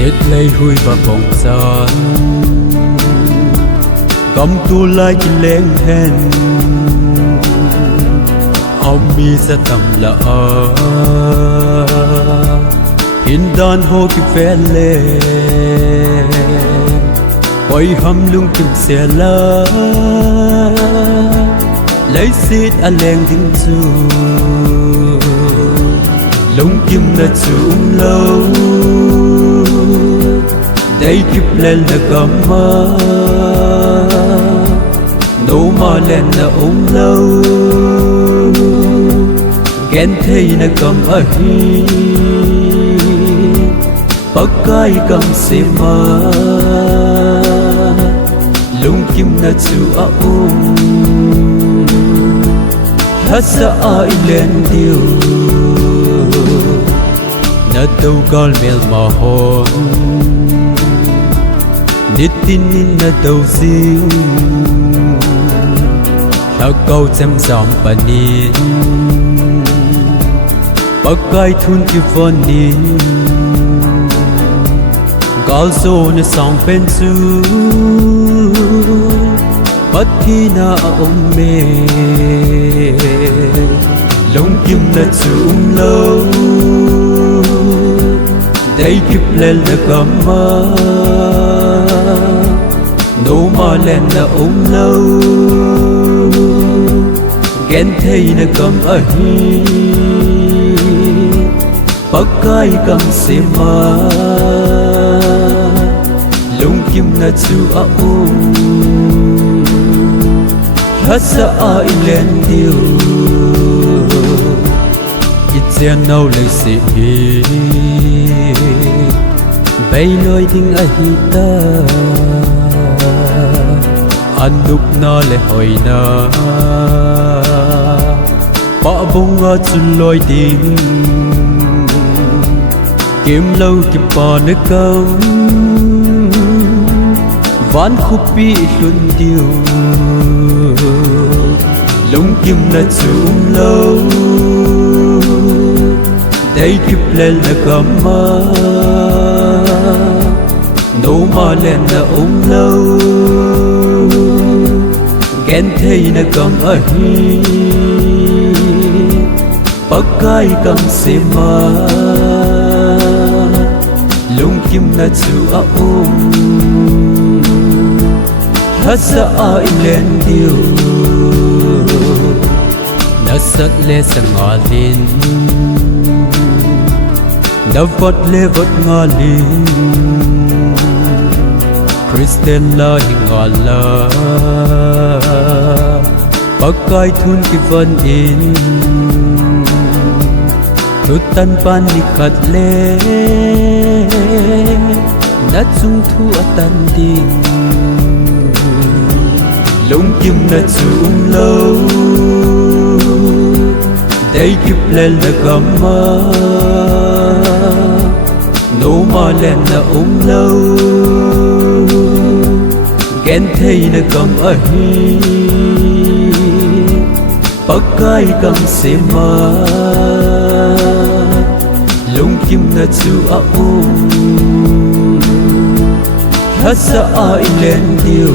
Xét lấy hui và bóng gian cầm tu lại chỉ lên hèn ông mi ra tầm là hin đàn hô kịp vẽ lệ quay hâm lung kim xe la lấy xít anh lên tiếng chu lung kim là chung lâu đây kịp lên là cầm mơ nấu mà lên là ôm lâu ghen thấy là cầm ở hi bắc cái cầm xe mà lung kim là chu ôm hát sa ai lên điều na đâu gal mel mà hôn nít tin na đâu riêng ta câu chăm dòng bà nín bắc cái thun kia vòn nín gal zo na song bên du bất thi na ôm mê lông kim là chung lâu đây kịp lên là cầm mơ nấu mà lên là ôm lâu ghen thấy là cầm ở hi bắc cái cầm xe mà lông kim là chu ôm hát sa ai lên điều ít gian nào lấy sĩ bay lối tiếng ai ta anh lúc nó lại hỏi na bỏ bông ở chân lối tiếng kiếm lâu kiếm bỏ nước câu ván khúc bị luôn điều lung kim là chung lâu đây kịp lên là cầm mơ nấu mà lên là ôm lâu ghen thấy là cầm ở hi bắc cái cầm xe mà lung kim là chu ôm hát sa ai lên điều đã sắt lê sang ngõ lên đã vót lê vót ngõ lên Christella hình ngõ la bắc cái thun kịp vân in tụt tan pan đi khát lê đã chung thu ở tan đi lung kim là chung lâu đây kịp lên là cầm mơ nấu mà lên là ôm lâu ghen thấy là cầm ở hi bắc cái cầm xe mà lung kim là chu ôm hát sa ai lên điều